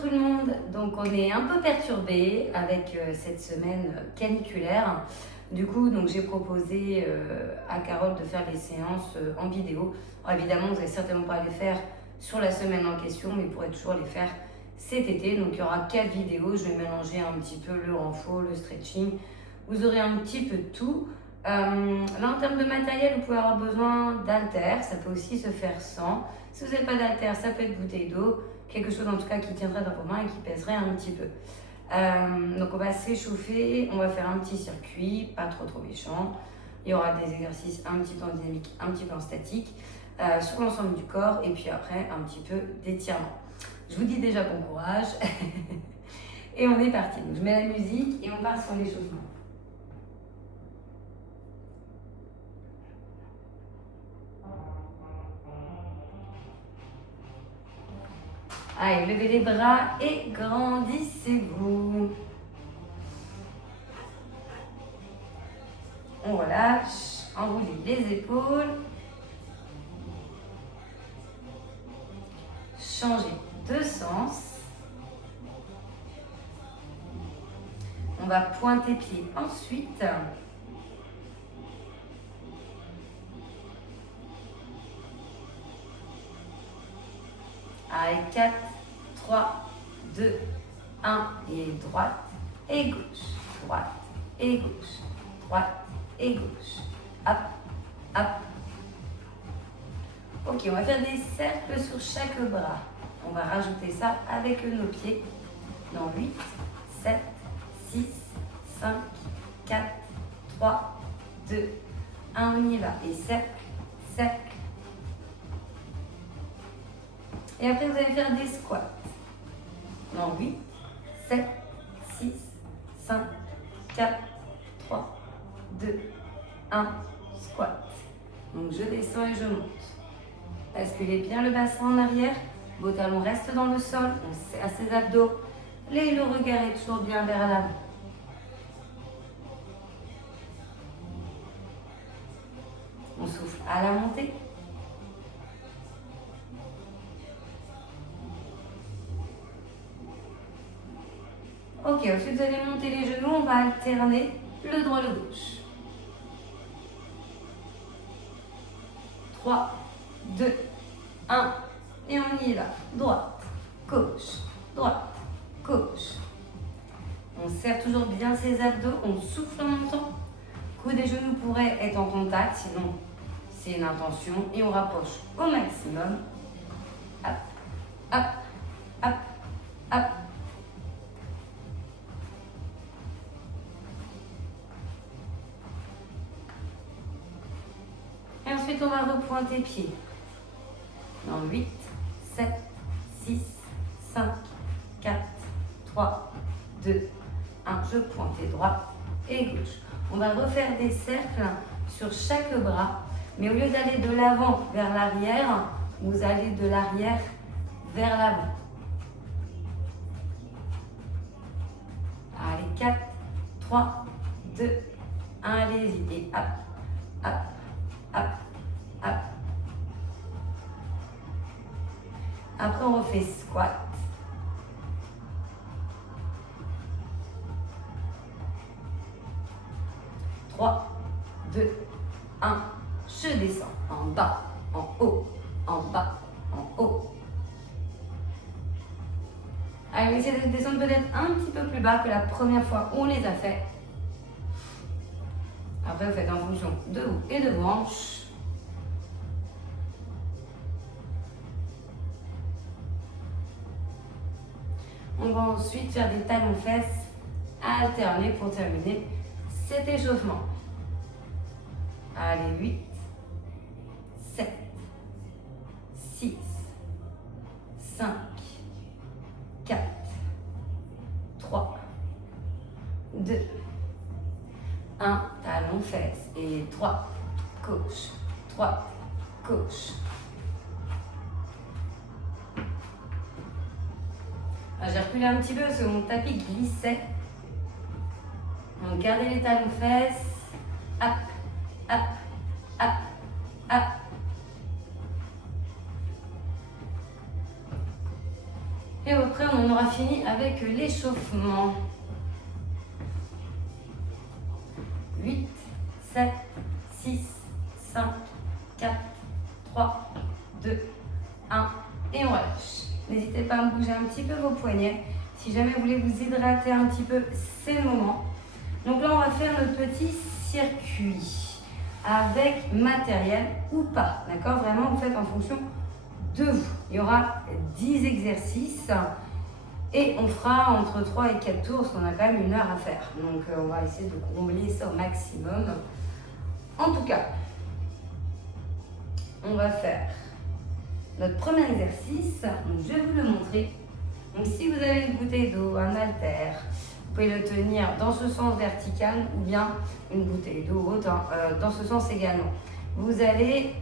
tout le monde. Donc on est un peu perturbé avec cette semaine caniculaire. Du coup, donc j'ai proposé à Carole de faire les séances en vidéo. Alors, évidemment, vous n'allez certainement pas les faire sur la semaine en question, mais vous pourrez toujours les faire cet été. Donc il y aura 4 vidéos. Je vais mélanger un petit peu le renfort, le stretching. Vous aurez un petit peu de tout. Là, en termes de matériel, vous pouvez avoir besoin d'haltères. Ça peut aussi se faire sans. Si vous n'avez pas d'haltères, ça peut être bouteille d'eau. Quelque chose en tout cas qui tiendrait dans vos mains et qui pèserait un petit peu. Donc on va s'échauffer, on va faire un petit circuit, pas trop méchant. Il y aura des exercices un petit peu en dynamique, un petit peu en statique, sur l'ensemble du corps et puis après un petit peu d'étirement. Je vous dis déjà bon courage et on est parti. Donc je mets la musique et on part sur l'échauffement. Allez, levez les bras et grandissez-vous. On relâche, enroulez les épaules. Changez de sens. On va pointer pied ensuite. Allez, 4, 3, 2, 1 et droite et gauche, droite et gauche, droite et gauche. Hop, hop. Ok, on va faire des cercles sur chaque bras. On va rajouter ça avec nos pieds. Dans 8, 7, 6, 5, 4, 3, 2, 1, on y va. Et cercle, cercle. Et après, vous allez faire des squats. Dans 8, 7, 6, 5, 4, 3, 2, 1, squat. Donc, je descends et je monte. Basculez bien le bassin en arrière. Vos talons restent dans le sol. On serre ses abdos. Le regard est toujours bien vers l'avant. On souffle à la montée. Ok, ensuite vous allez monter les genoux, on va alterner le droit, le gauche. 3, 2, 1, et on y va. Droite, gauche, droite, gauche. On serre toujours bien ses abdos, on souffle en montant. Coude des genoux pourrait être en contact, sinon c'est une intention. Et on rapproche au maximum. Hop, hop, hop, hop. Et ensuite, on va repointer pied. Dans 8, 7, 6, 5, 4, 3, 2, 1. Je pointe droite et gauche. On va refaire des cercles sur chaque bras. Mais au lieu d'aller de l'avant vers l'arrière, vous allez de l'arrière vers l'avant. Allez, 4, 3, 2, 1. Allez-y. Et hop, hop. Hop, hop. Après, on refait squat. Trois, 2, 1. Je descends. En bas, en haut, en bas, en haut. Allez, on va essayer de descendre peut-être un petit peu plus bas que la première fois où on les a fait. Après, vous faites en fonction de vous et de vos hanches. On va ensuite faire des talons-fesses alternés pour terminer cet échauffement. Allez, 8, 7, 6, 5, 4, 3, 2, 1, talon, fesses, et droite, gauche, droite, gauche. J'ai reculé un petit peu parce que mon tapis glissait. Donc gardez les talons, fesses. Hop, hop, hop, hop. Et après, on aura fini avec l'échauffement. 8, 7, 6, 5, 4, 3, 2, 1. Et on relâche. N'hésitez pas à bouger un petit peu vos poignets. Si jamais vous voulez vous hydrater un petit peu, c'est le moment. Donc là, on va faire notre petit circuit avec matériel ou pas. D'accord? Vraiment, vous faites en fonction de vous. Il y aura 10 exercices et on fera entre 3 et 4 tours parce qu'on a quand même 1 heure à faire. Donc, on va essayer de combler ça au maximum. En tout cas, on va faire notre premier exercice. Donc, je vais vous le montrer. Donc, si vous avez une bouteille d'eau, un haltère, vous pouvez le tenir dans ce sens vertical ou bien une bouteille d'eau haute, dans ce sens également. Vous allez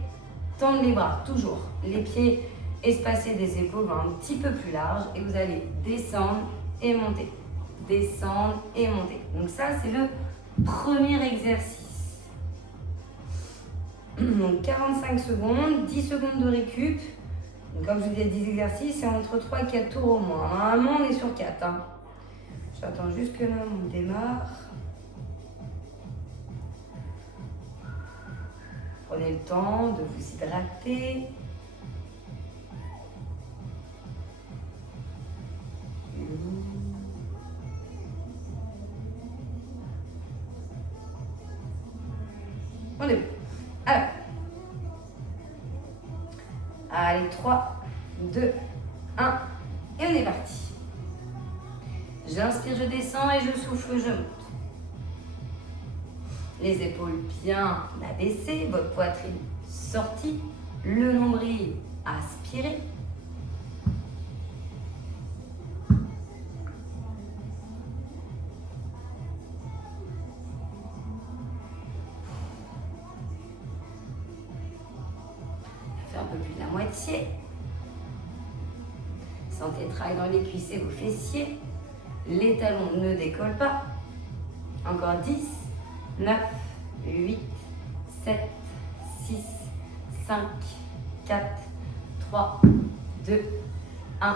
tendre les bras, toujours. Les pieds espacés des épaules vont un petit peu plus large et vous allez descendre et monter. Descendre et monter. Donc ça, c'est le premier exercice. Donc 45 secondes, 10 secondes de récup. Donc, comme je vous disais, 10 exercices, c'est entre 3 et 4 tours au moins. Normalement, on est sur 4. J'attends juste que là, on démarre. Prenez le temps de vous hydrater. On est bon. Alors. Allez, 3, 2, 1. Et on est parti. J'inspire, je descends et je souffle, je monte. Les épaules bien abaissées, votre poitrine sortie, le nombril aspiré. Un peu plus de la moitié. Sentez le travail dans les cuisses et vos fessiers. Les talons ne décollent pas. Encore 10, 9, 8, 7, 6, 5, 4, 3, 2, 1.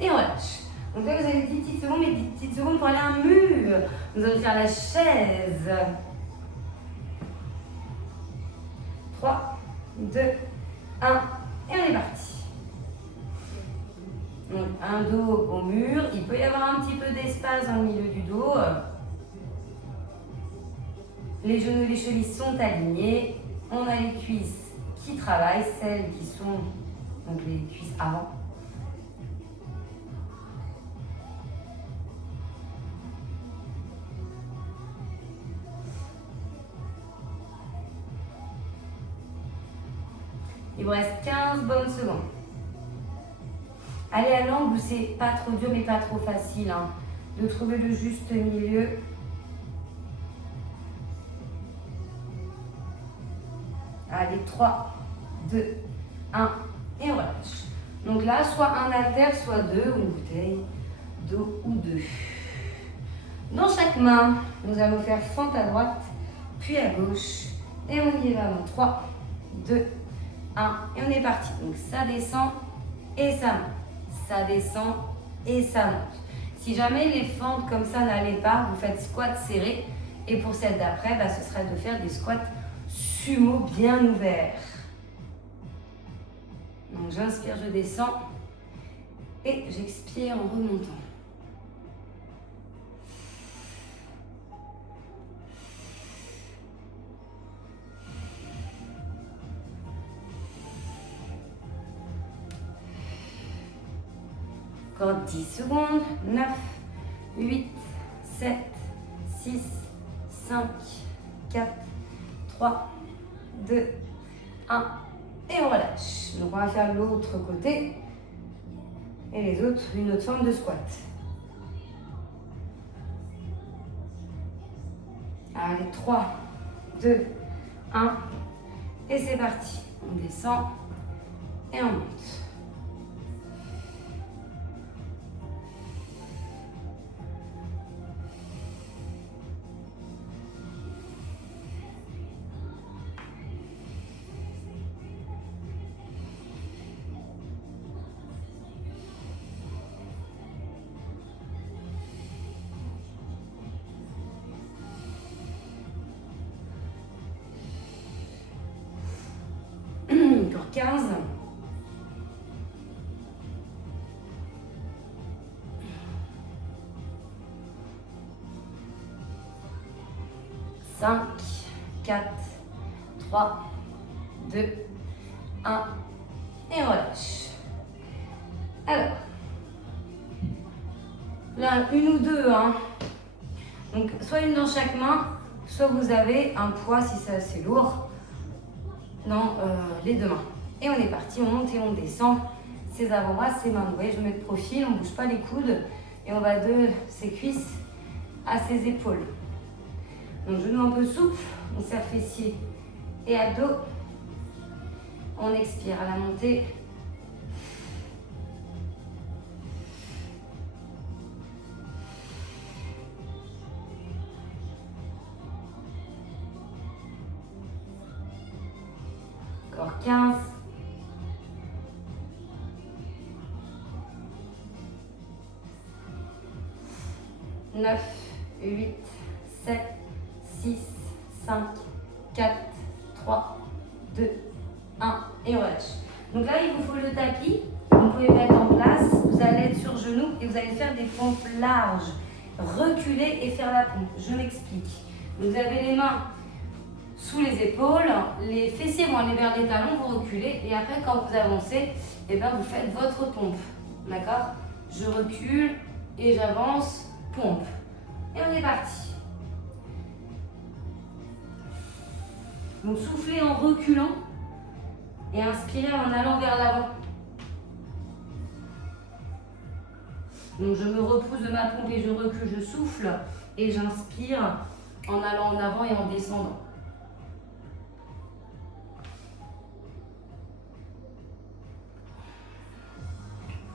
Et on relâche. Donc là, vous avez 10 petites secondes, mais 10 petites secondes pour aller à un mur. Nous allons faire la chaise. 3, 2, 1, et on est parti. Donc, un dos au mur. Il peut y avoir un petit peu d'espace dans le milieu du dos. Les genoux et les chevilles sont alignés. On a les cuisses qui travaillent, celles qui sont donc les cuisses avant. Il vous reste 15 bonnes secondes. Allez à l'angle où c'est pas trop dur mais pas trop facile, de trouver le juste milieu. Allez, 3, 2, 1 et on relâche. Donc là, soit un haltère, soit deux, ou une bouteille d'eau ou deux. Dans chaque main, nous allons faire fente à droite, puis à gauche. Et on y va dans 3, 2, 1 et on est parti. Donc ça descend et ça monte. Ça descend et ça monte. Si jamais les fentes comme ça n'allaient pas, vous faites squat serré. Et pour celle d'après, ce serait de faire des squats sumo bien ouverts. Donc j'inspire, je descends et j'expire en remontant. Encore 10 secondes. 9, 8, 7, 6, 5, 4, 3, 2, 1. Et on relâche. Donc on va faire l'autre côté. Et les autres, une autre forme de squat. Allez, 3, 2, 1. Et c'est parti. On descend et on monte. 15. Cinq, 4, 3, 2, 1 et on relâche. Alors, là, une ou deux, hein. Donc, soit une dans chaque main, soit vous avez un poids si c'est assez lourd dans les deux mains. Et on est parti, on monte et on descend. Ses avant-bras, ses mains. Vous voyez, je me mets de profil, on ne bouge pas les coudes et on va de ses cuisses à ses épaules. Donc, genou un peu souple, on serre fessier et abdos. On expire à la montée. Encore 15. 9, 8, 7, 6, 5, 4, 3, 2, 1 et on relâche. Donc là, il vous faut le tapis. Vous pouvez mettre en place. Vous allez être sur genoux et vous allez faire des pompes larges. Reculer et faire la pompe. Je m'explique. Vous avez les mains sous les épaules, les fessiers vont aller vers les talons, vous reculez et après quand vous avancez, eh bien, vous faites votre pompe. D'accord? Je recule et j'avance, pompe. Et on est parti. Donc soufflez en reculant et inspirez en allant vers l'avant. Donc je me repousse de ma pompe et je recule, je souffle et j'inspire en allant en avant et en descendant.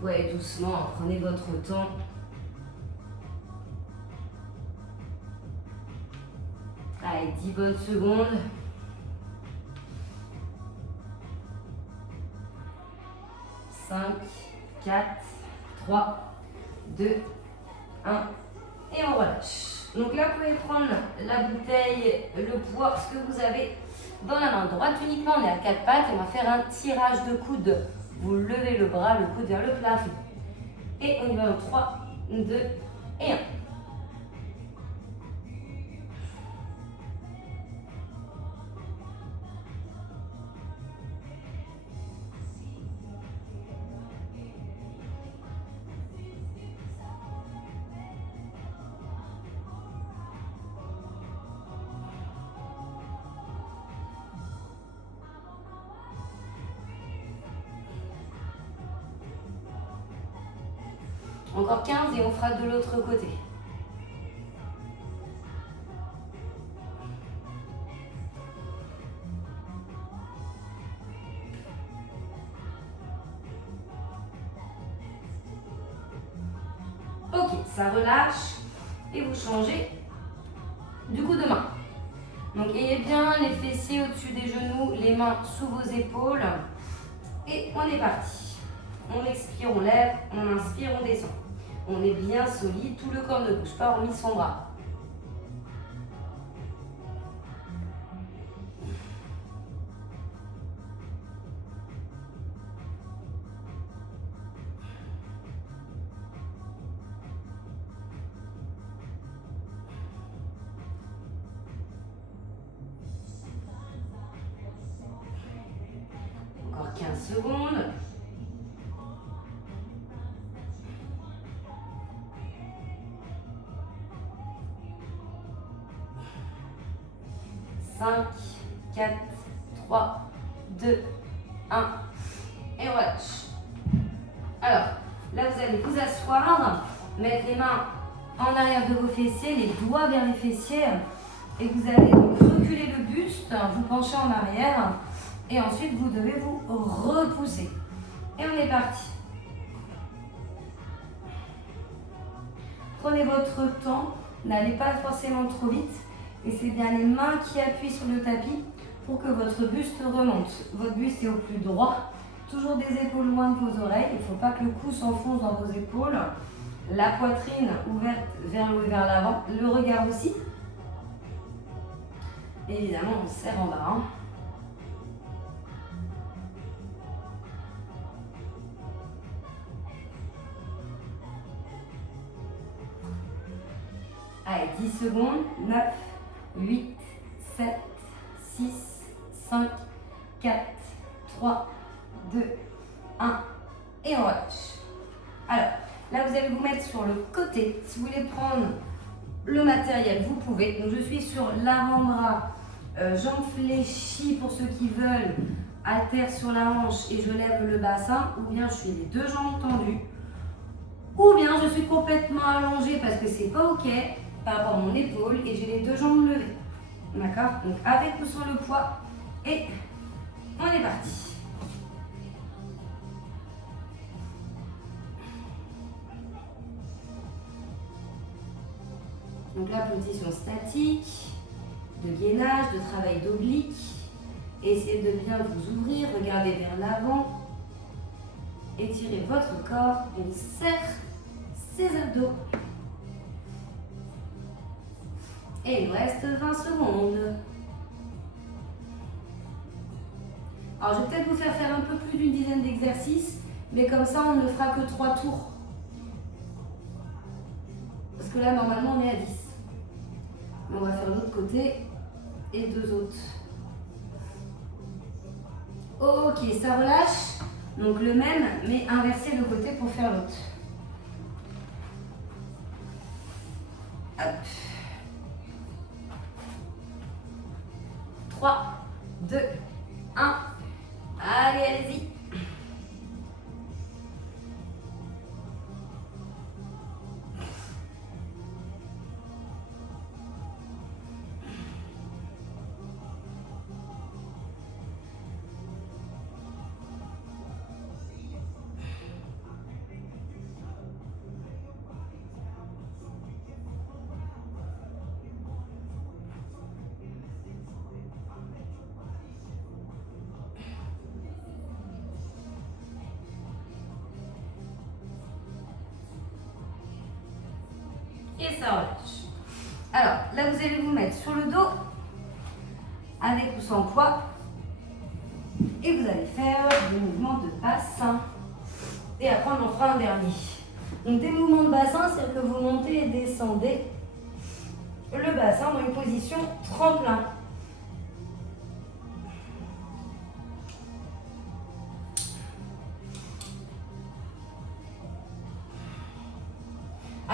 Ouais, doucement, prenez votre temps. Allez, 10 bonnes secondes. 5, 4, 3, 2, 1 et on relâche. Donc là, vous pouvez prendre la bouteille, le poids, ce que vous avez dans la main droite uniquement. On est à 4 pattes et on va faire un tirage de coude. Vous levez le bras, le coude vers le plafond. Et on y va en 3, 2 et 1. Encore 15 et on fera de l'autre côté. Ok, ça relâche et vous changez du coup de main. Donc ayez bien les fessiers au-dessus des genoux, les mains sous vos épaules et on est parti. On expire, on lève, on inspire, on descend. On est bien solide, tout le corps ne bouge pas, hormis son bras. Encore 15 secondes. 5, 4, 3, 2, 1 et on relâche. Alors, là vous allez vous asseoir, mettre les mains en arrière de vos fessiers, les doigts vers les fessiers et vous allez donc reculer le buste, vous penchez en arrière et ensuite vous devez vous repousser. Et on est parti. Prenez votre temps, n'allez pas forcément trop vite. Et c'est bien les mains qui appuient sur le tapis pour que votre buste remonte. Votre buste est au plus droit. Toujours des épaules loin de vos oreilles. Il ne faut pas que le cou s'enfonce dans vos épaules. La poitrine ouverte vers le haut et vers l'avant. Le regard aussi. Et évidemment, on serre en bas. Allez, 10 secondes. 9, 8, 7, 6, 5, 4, 3, 2, 1. Et on relâche. Alors, là, vous allez vous mettre sur le côté. Si vous voulez prendre le matériel, vous pouvez. Donc, je suis sur l'avant-bras, jambes fléchies pour ceux qui veulent, à terre sur la hanche et je lève le bassin. Ou bien, je suis les deux jambes tendues. Ou bien, je suis complètement allongée parce que c'est pas OK par rapport à mon épaule et j'ai les deux jambes levées. D'accord? Donc, avec ou sans le poids. Et on est parti. Donc la position statique, de gainage, de travail d'oblique. Essayez de bien vous ouvrir, regardez vers l'avant. Étirez votre corps, on serre ses abdos. Et il nous reste 20 secondes. Alors je vais peut-être vous faire un peu plus d'une dizaine d'exercices, mais comme ça on ne fera que 3 tours. Parce que là normalement on est à 10. On va faire l'autre côté et 2 autres. Ok, ça relâche. Donc le même, mais inverser le côté pour faire l'autre. Hop. 3, 2, 1. Allez, allez-y. Et ça relâche. Alors, là, vous allez vous mettre sur le dos, avec ou sans poids. Et vous allez faire des mouvements de bassin. Et après, on en fera un dernier. Donc, des mouvements de bassin, c'est-à-dire que vous montez et descendez le bassin dans une position tremplin.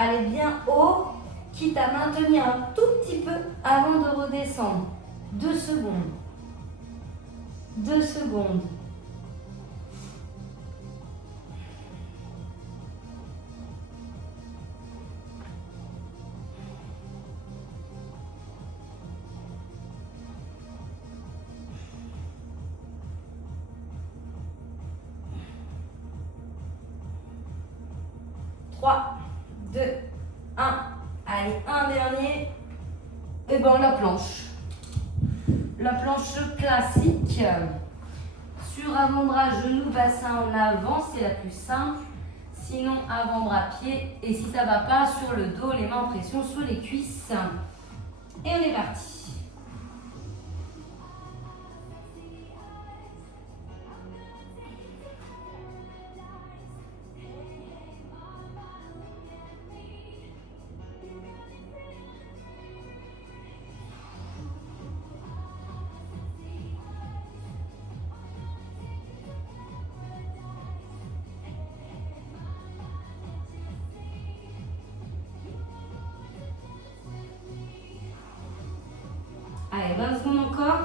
Allez bien haut, quitte à maintenir un tout petit peu avant de redescendre. 2 secondes. 2 secondes. Trois, 2, 1. Allez, un dernier. Et ben la planche. La planche classique. Sur avant-bras, genou, bassin en avant, c'est la plus simple. Sinon, avant-bras, pied. Et si ça ne va pas, sur le dos, les mains en pression sur les cuisses. Et on est parti. Allez, 20 secondes encore.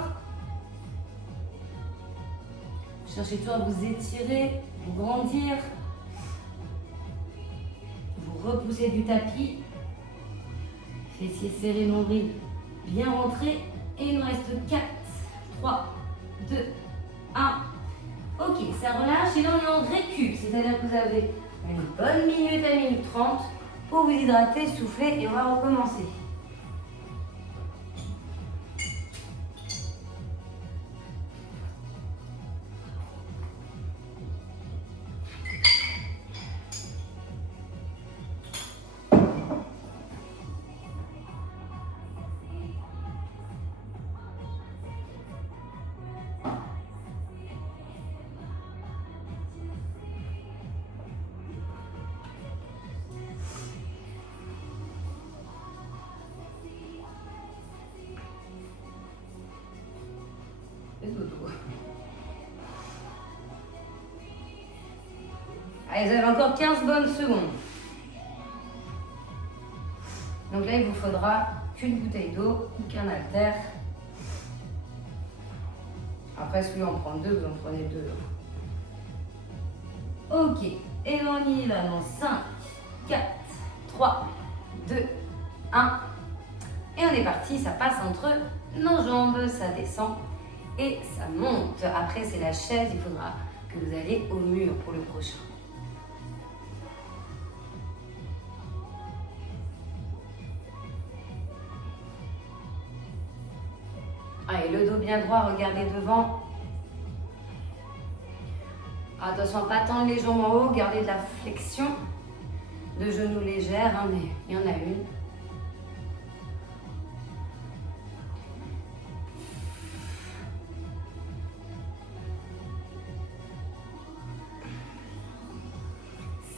Cherchez toujours à vous étirer, vous grandir. Vous repoussez du tapis. Fessiers serrés, nombril bien rentré. Et il nous reste 4, 3, 2, 1. Ok, ça relâche. Et là, on est en récup. C'est-à-dire que vous avez une bonne minute à minute 30 pour vous hydrater, souffler et on va recommencer. Allez, vous avez encore 15 bonnes secondes. Donc là, il vous faudra qu'une bouteille d'eau ou qu'un haltère. Après, si vous voulez en prendre deux, vous en prenez deux. Ok, et on y va dans 5, 4, 3, 2, 1. Et on est parti, ça passe entre nos jambes, ça descend et ça monte. Après, c'est la chaise, il faudra que vous alliez au mur pour le prochain. Allez, le dos bien droit, regardez devant. Attention, pas tendre les jambes en haut, gardez de la flexion de genoux légère, hein, mais il y en a une.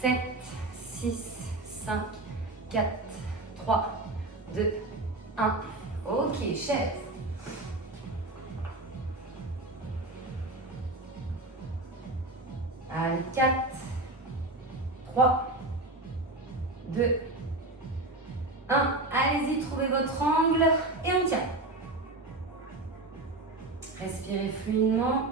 Sept, 6, 5, 4, 3, 2, 1. Ok, chaise. Allez, 4, 3, 2, 1. Allez-y, trouvez votre angle et on tient. Respirez fluidement.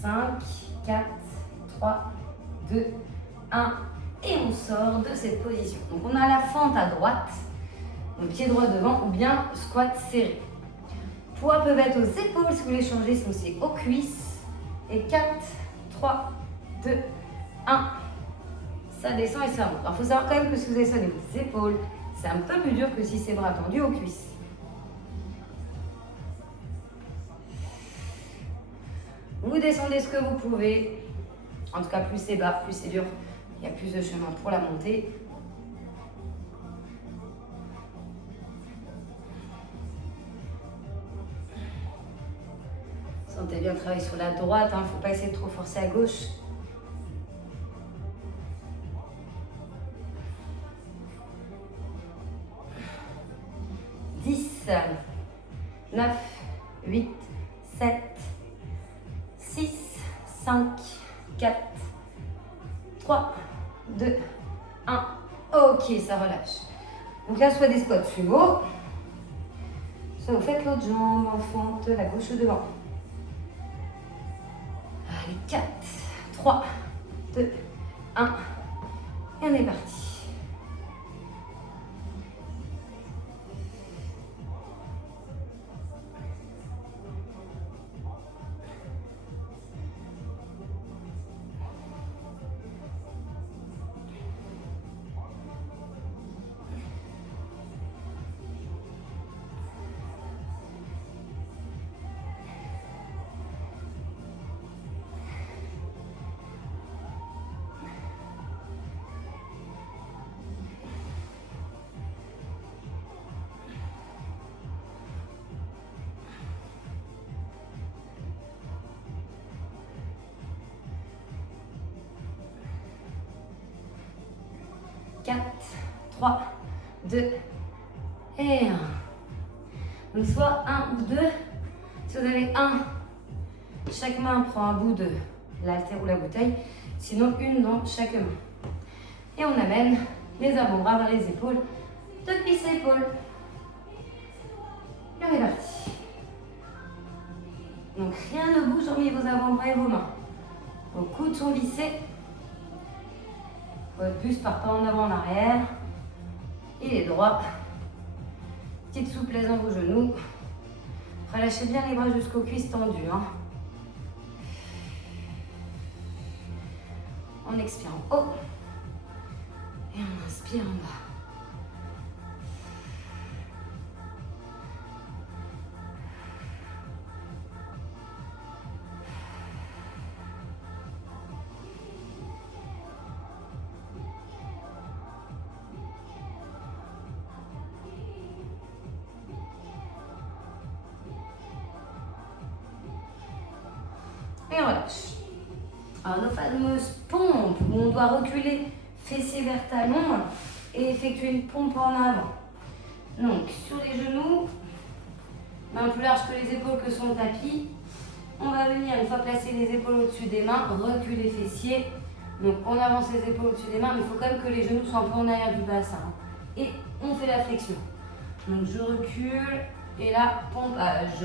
Cinq, 4, 3, 2, 1. Et on sort de cette position. Donc on a la fente à droite, donc pied droit devant ou bien squat serré. Poids peuvent être aux épaules si vous voulez changer, sinon c'est aux cuisses. Et 4, 3, 2, 1. Ça descend et ça monte. Alors il faut savoir quand même que si vous avez ça aux épaules, c'est un peu plus dur que si c'est bras tendus aux cuisses. Vous descendez ce que vous pouvez. En tout cas, plus c'est bas, plus c'est dur. Il y a plus de chemin pour la montée. Sentez bien travailler sur la droite. Il ne faut pas essayer de trop forcer à gauche. « 10, 9, 8, 7, 6, 5, 4, 3, 2, 1. Ok, ça relâche. Donc là, soit des squats sumo, soit vous faites l'autre jambe en fente, la gauche devant. Allez, 4, 3, 2, 1. Et on est parti. Quatre, 3, 2 et 1. Donc soit un ou deux. Si vous avez un, chaque main prend un bout de l'haltère ou la bouteille. Sinon, une dans chaque main. Et on amène les avant-bras vers les épaules. De cuisse à épaule. Et on est parti. Donc rien ne bouge hormis vos avant-bras et vos mains. Vos coudes sont vissés. Votre buste part pas en avant, en arrière. Il est droit. Petite souplesse dans vos genoux. Relâchez bien les bras jusqu'aux cuisses tendues. Hein. On expire en haut. Et on inspire en bas. Et on relâche. Alors nos fameuses pompes où on doit reculer fessier vers talon et effectuer une pompe en avant. Donc sur les genoux, mains plus larges que les épaules que sont le tapis. On va venir, une fois placé les épaules au-dessus des mains, reculer fessiers. Donc on avance les épaules au-dessus des mains, mais il faut quand même que les genoux soient un peu en arrière du bassin. Et on fait la flexion. Donc je recule et là, pompage.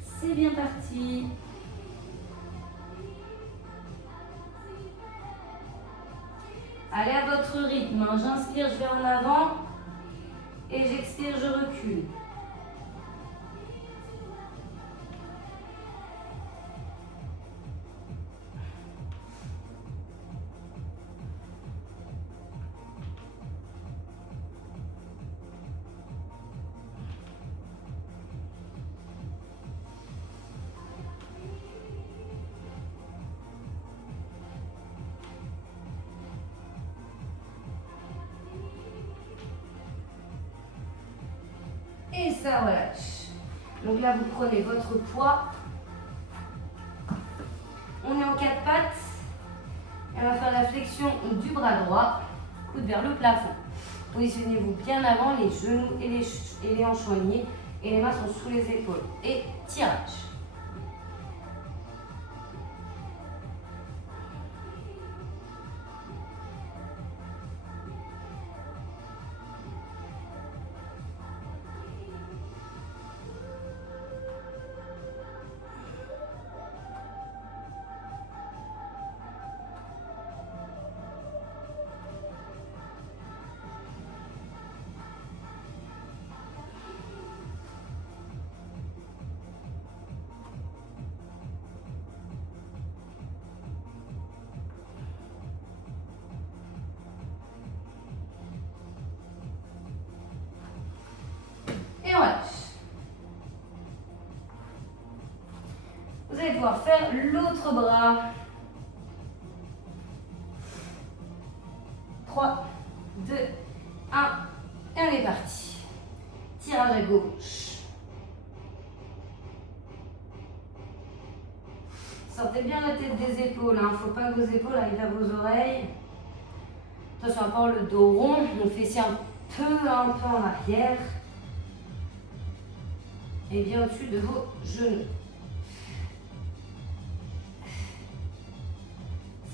C'est bien parti. Allez à votre rythme. J'inspire, je vais en avant. Et j'expire, je recule. Et ça relâche. Donc là, vous prenez votre poids. On est en quatre pattes. Et on va faire la flexion du bras droit. Coude vers le plafond. Positionnez-vous bien avant, les genoux et les hanches en ligne. Et les mains sont sous les épaules. Et tirage. Vous allez pouvoir faire l'autre bras. 3, 2, 1, et on est parti. Tirage à gauche. Sortez bien la tête des épaules, il ne faut pas que vos épaules arrivent à vos oreilles. Attention à avoir le dos rond, on fait ici un peu en arrière. Et bien au-dessus de vos genoux.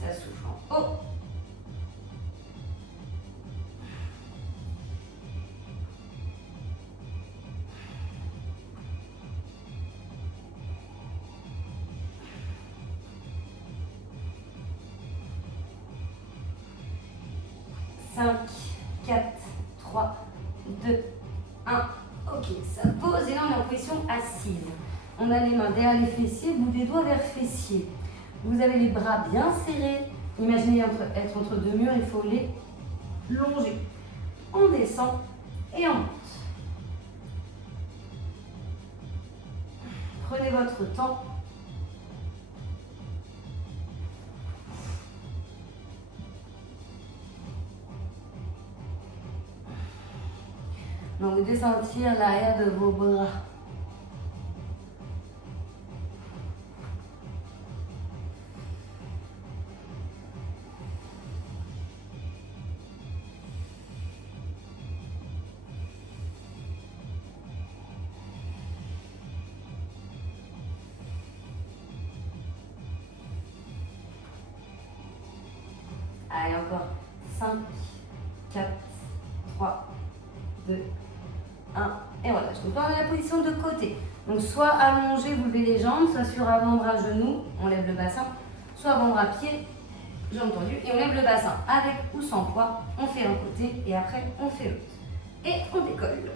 Ça souffle en haut. Cinq, 4, 3, 2, 1. Ok, ça pose et là on est en position assise. On a les mains derrière les fessiers, bout des doigts vers fessiers. Vous avez les bras bien serrés. Imaginez être entre deux murs, il faut les longer. On descend et on monte. Prenez votre temps. Donc, vous devez sentir l'arrière de vos bras. Allez, encore 5, 4, 3, 2, 1. Et voilà. Donc là, on a la position de côté. Donc, soit allongé, vous levez les jambes, soit sur avant-bras, genou, on lève le bassin, soit avant-bras, pied, jambes tendues, et on lève le bassin avec ou sans poids. On fait un côté et après, on fait l'autre. Et on décolle.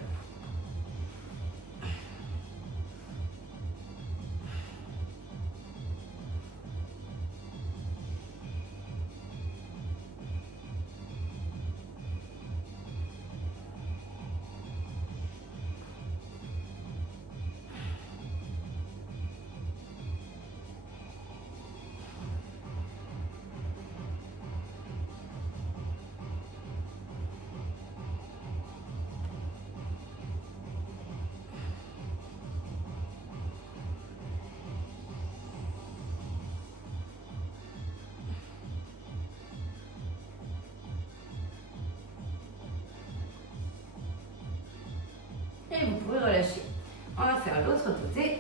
l'autre côté.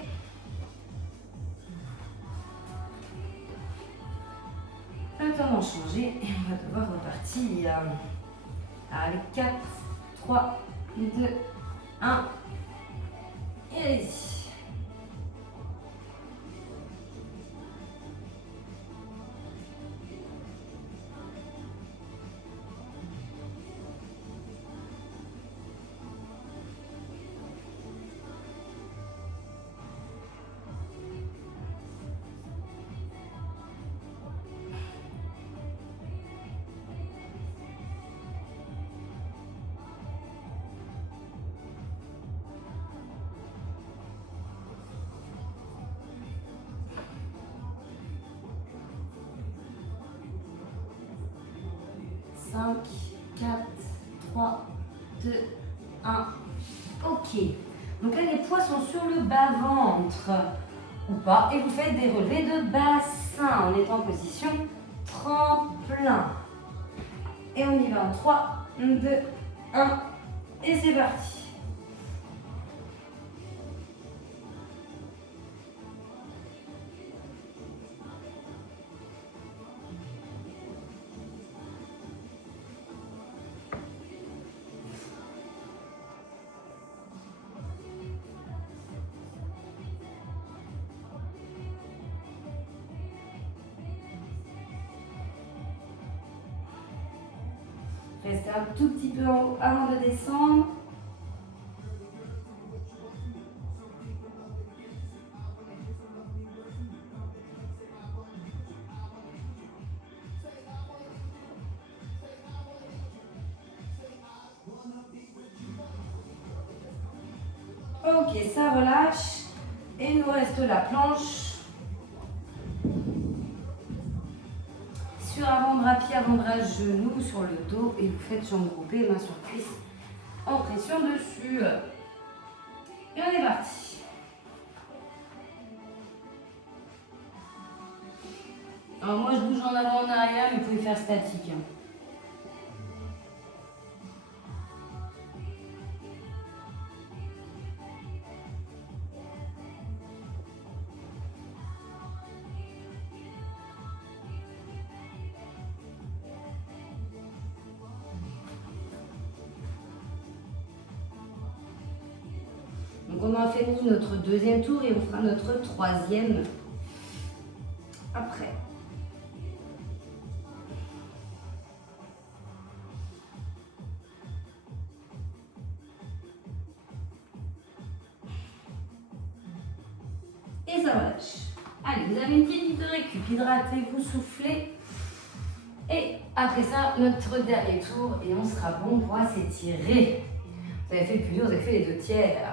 Le temps d'en changer et on va devoir repartir. Allez, 4, 3, 2, 1. Et allez-y. Cinq, 4, 3, 2, 1. Ok. Donc là, les poids sont sur le bas-ventre ou pas. Et vous faites des relevés de bassin. On est en position tremplin. Et on y va en 3, 2, 1. Et c'est parti. Restez un tout petit peu en haut avant de descendre. Ok, ça relâche. Et il nous reste la planche. Sur avant-bras, pied, avant-bras, genou sur le dos. Et vous faites jambes groupées, mains sur cuisse. En pression dessus. Et on est parti. Alors moi, je bouge en avant, en arrière, mais vous pouvez faire statique. Donc on a fait notre deuxième tour et on fera notre troisième après. Et ça relâche. Allez, vous avez une petite minute de récup. Hydratez-vous, soufflez. Et après ça, notre dernier tour et on sera bon pour s'étirer. Vous avez fait le plus dur, vous avez fait les 2/3.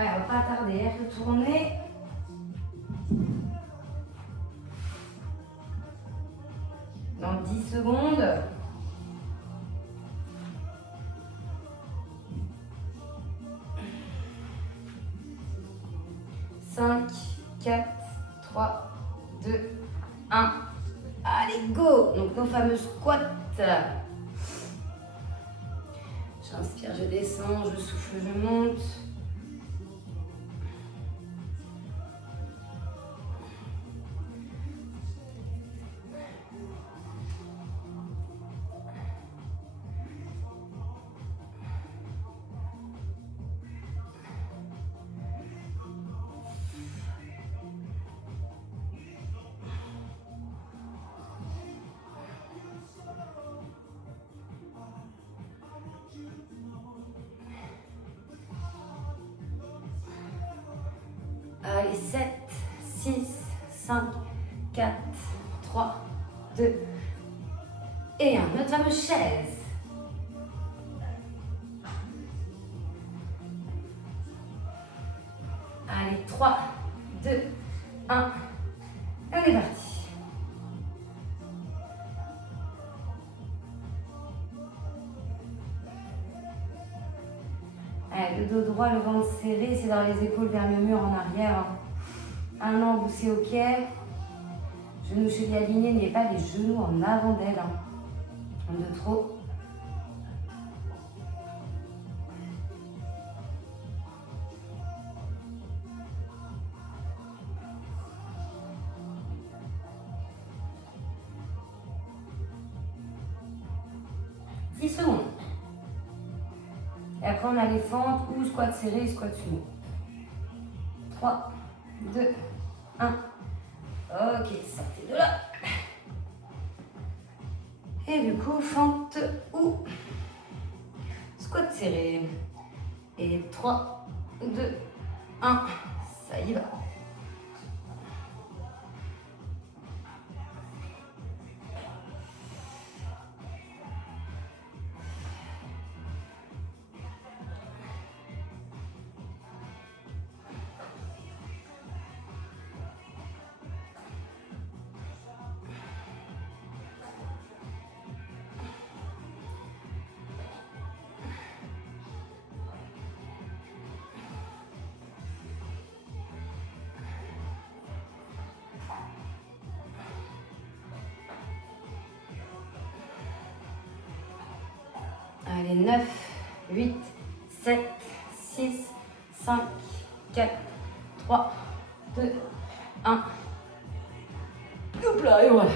Allez, on va pas tarder, retourner. Dans 10 secondes. Cinq, 4, 3, 2, 1. Allez, go! Donc nos fameux squats. J'inspire, je descends, je souffle, je monte. Allez, 7, 6, 5, 4, 3, 2 et 1. Notre fameuse chaise. Allez, 3, 2, 1. On est parti. Allez, le dos droit, le ventre serré, c'est dans les épaules vers le mur en arrière. Un an poussé au pied. Genoux chevilles alignés, n'ayez pas les genoux en avant d'elle. Un de trop. Secondes. Et après, on a les fentes ou squat serré, squat sumo. 3, 2, 1. Ok, sortez de là. Et du coup, fente ou squat serré. Et 3, 2, 1. Ça y va. Allez, 9, 8, 7, 6, 5, 4, 3, 2, 1. Hop là, et voilà.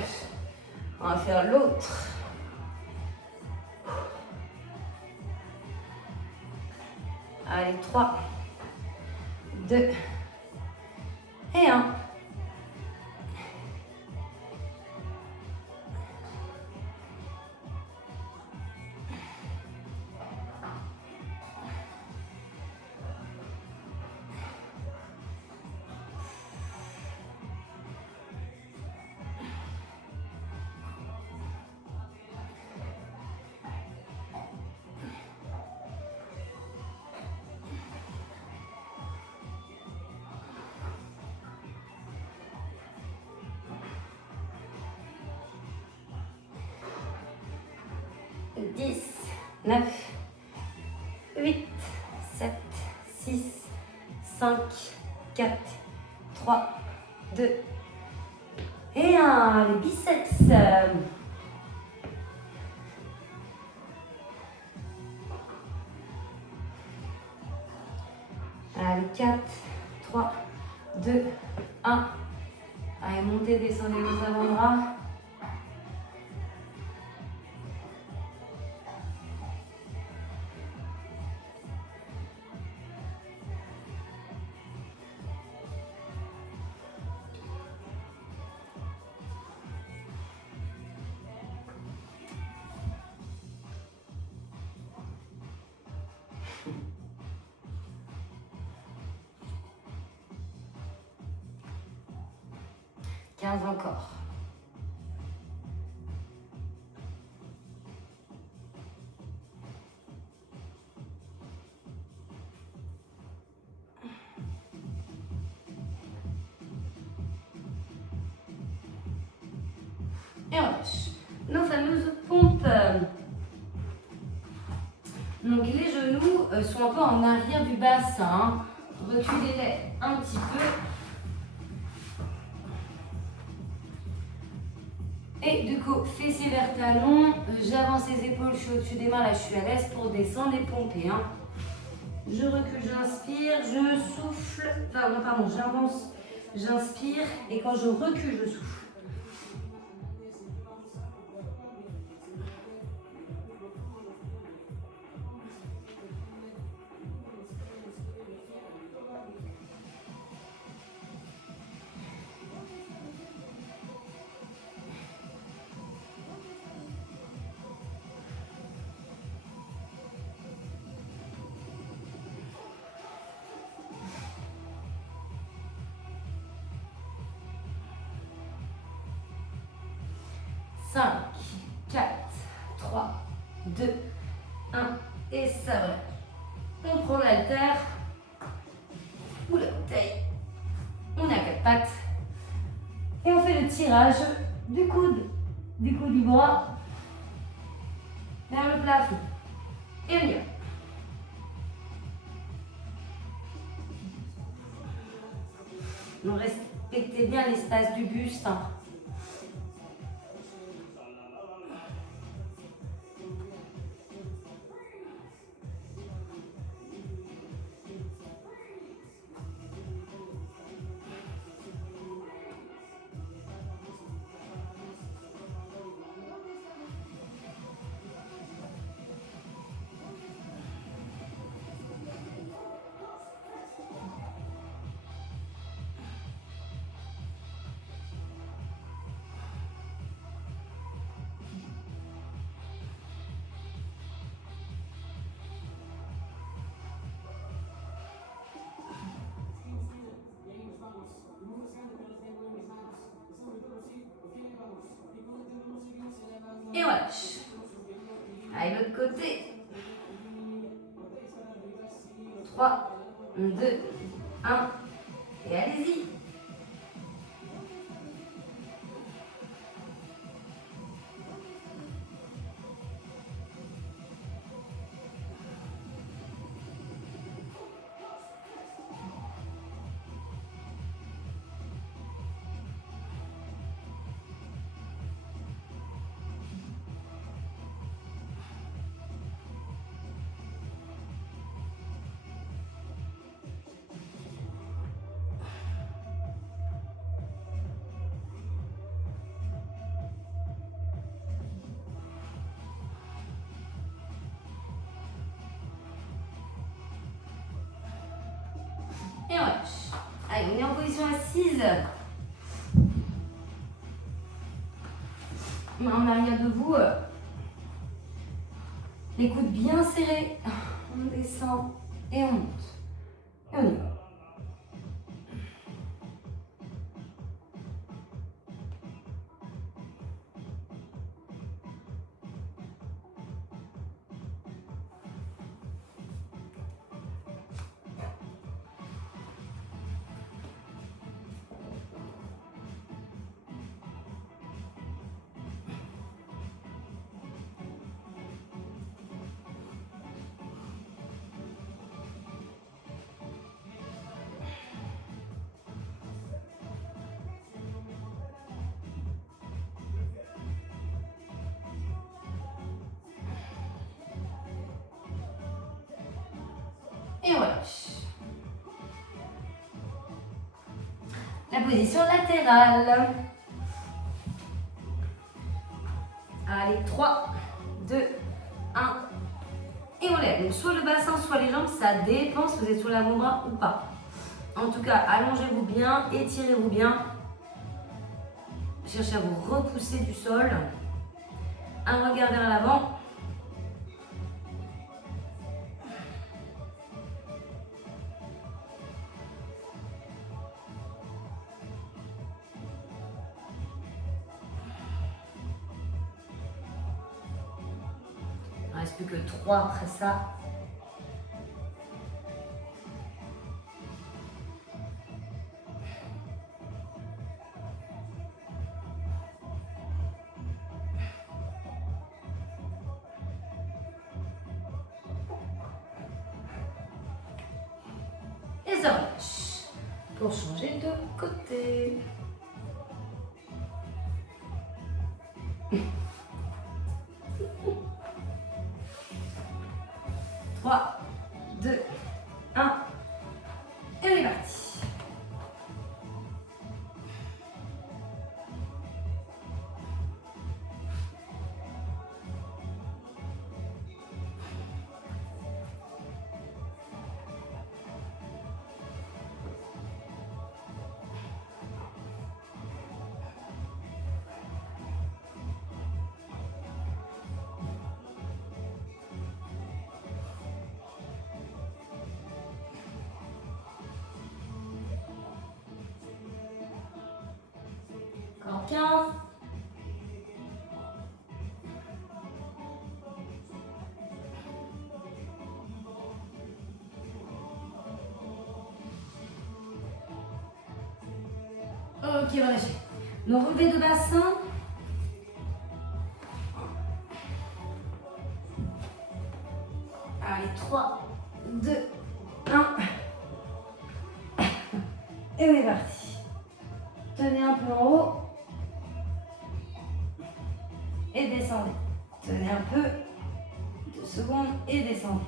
On va faire l'autre. Allez, 3, 2 et 1. Dix, 9, 8, 7, 6, 5, 4, 3, 2 et 1. Les biceps. Allez, 4, 3, 2, 1. Allez, montez, descendez vos avant-bras. Encore. Et on lâche. Nos fameuses pompes. Donc les genoux sont un peu en arrière du bassin. Hein. Reculez-les un petit peu. Et du coup, fessiers vers talons, j'avance les épaules, je suis au-dessus des mains, là je suis à l'aise pour descendre et pomper. Hein. Je recule, j'inspire, je souffle, enfin non pardon, j'avance, j'inspire et quand je recule, je souffle. 5, 4, 3, 2, 1. Et ça relâche. On prend l'haltère. Ou la bouteille. On est à 4 pattes. Et on fait le tirage du coude du bras vers le plafond. Et on y va. Donc respectez bien l'espace du buste. Et on lâche. Allez, l'autre côté. 3, 2, 1. Et allez-y. Et on lâche. Allez, on est en position assise. Main en arrière de vous. Les coudes bien serrés. On descend et on monte. Et on y va. Et on relâche. La position latérale. Allez, 3, 2, 1. Et on lève. Donc soit le bassin, soit les jambes, ça dépend si vous êtes sur l'avant-bras ou pas. En tout cas, allongez-vous bien, étirez-vous bien. Cherchez à vous repousser du sol. Un regard vers l'avant. Il ne reste plus que 3 après ça. Et ça relâche. Pour changer de côté. Trois, 2, 1. Et on est parti. Encore 15. Ok, relâchez. Donc relevé de bassin. Allez, 3, 2, 1. Et on est parti. Tenez un peu en haut. Et descendez. Tenez un peu. 2 secondes et descendez.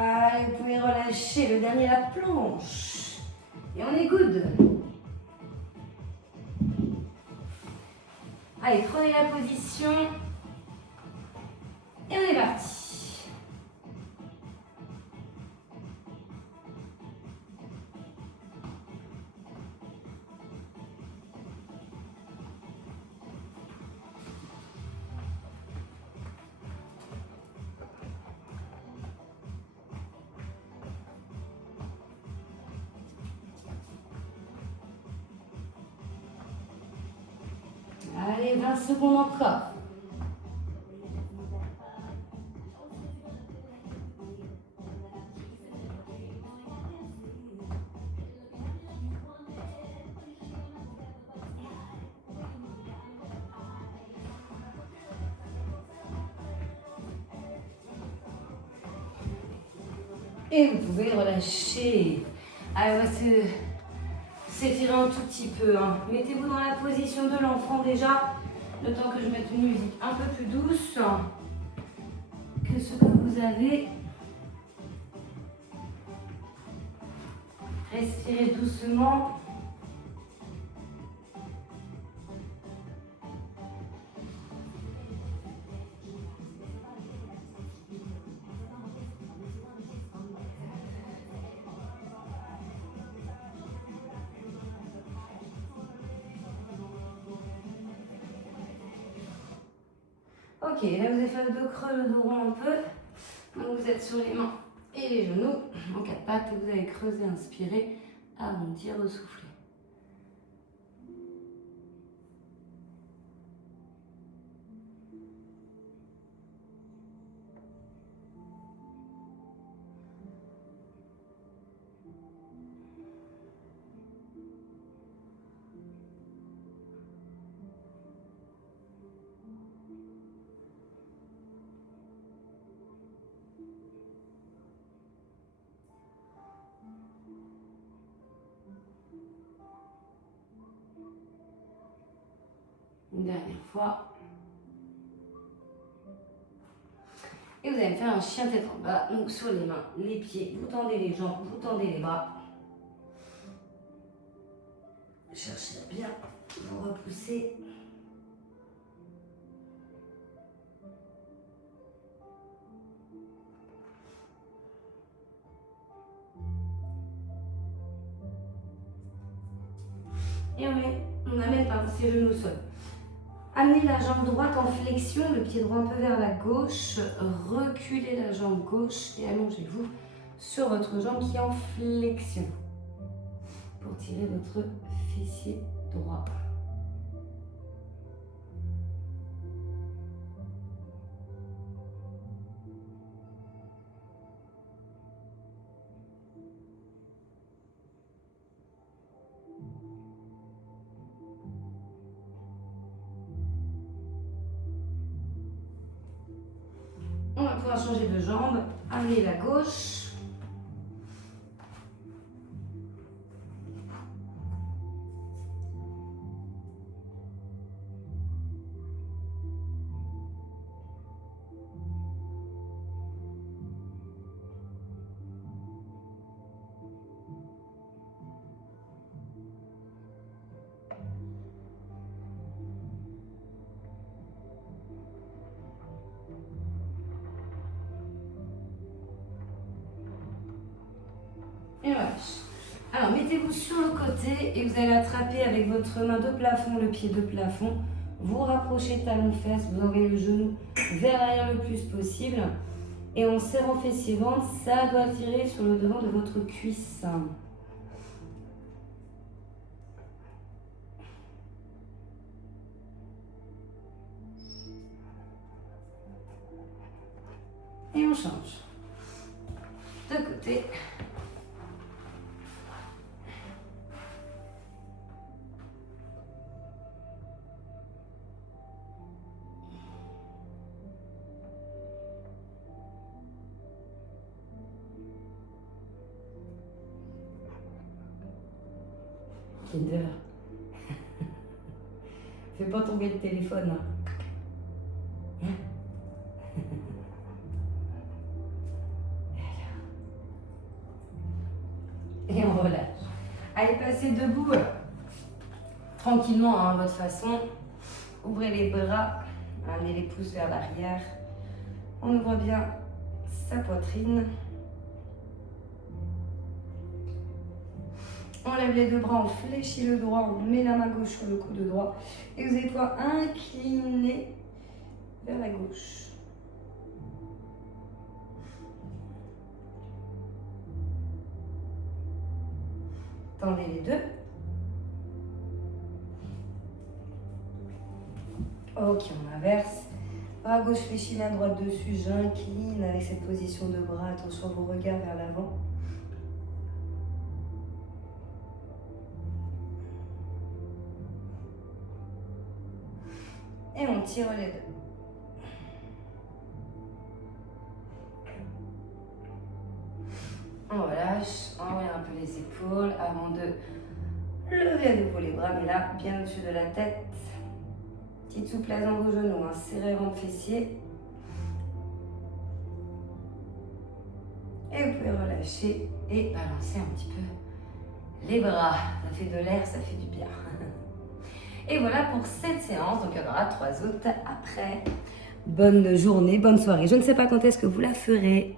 Allez, vous pouvez relâcher le dernier, la planche. Et on est good. Allez, prenez la position. Et on est parti. Allez, 20 secondes encore. Et vous pouvez relâcher. Allez, on va s'étirer un tout petit peu. Hein. Mettez-vous dans la position de l'enfant déjà. Le temps que je mette une musique un peu plus douce que ce que vous avez. Respirez doucement. Ok, là vous avez fait le dos creux, le dos rond un peu. Donc vous êtes sur les mains et les genoux en quatre pattes et vous allez creuser, inspirer, arrondir, souffler. Une dernière fois. Et vous allez me faire un chien tête en bas, donc sur les mains, les pieds, vous tendez les jambes, vous tendez les bras. Cherchez à bien vous repousser. Et on amène par-dessus les genoux au sol. Amenez la jambe droite en flexion, le pied droit un peu vers la gauche. Reculez la jambe gauche et allongez-vous sur votre jambe qui est en flexion pour tirer votre fessier droit. On va pouvoir changer de jambe. Amenez la gauche. Et relâche. Alors, mettez-vous sur le côté et vous allez attraper avec votre main de plafond, le pied de plafond. Vous rapprochez talon-fesse, vous envoyez le genou vers l'arrière le plus possible. Et en serrant fessier ventre, ça doit tirer sur le devant de votre cuisse. Et on change. De côté. Kinder. Fais pas tomber le téléphone. Hein. Et on relâche. Allez, passez debout tranquillement à votre façon. Ouvrez les bras, amenez les pouces vers l'arrière. On ouvre bien sa poitrine. On lève les deux bras, on fléchit le droit, on met la main gauche sur le coude droit. Et vous allez pouvoir incliner vers la gauche. Tendez les deux. Ok, on inverse. Bras gauche fléchi, main droite dessus. J'incline avec cette position de bras. Attention à vos regards vers l'avant. Et on tire les deux. On relâche, on enlève un peu les épaules avant de lever à nouveau les bras, mais là, bien au-dessus de la tête. Petite souplesse dans vos genoux, hein. Serrez ventre fessier. Et vous pouvez relâcher et balancer un petit peu les bras. Ça fait de l'air, ça fait du bien. Et voilà pour cette séance, donc il y en aura 3 autres après. Bonne journée, bonne soirée. Je ne sais pas quand est-ce que vous la ferez.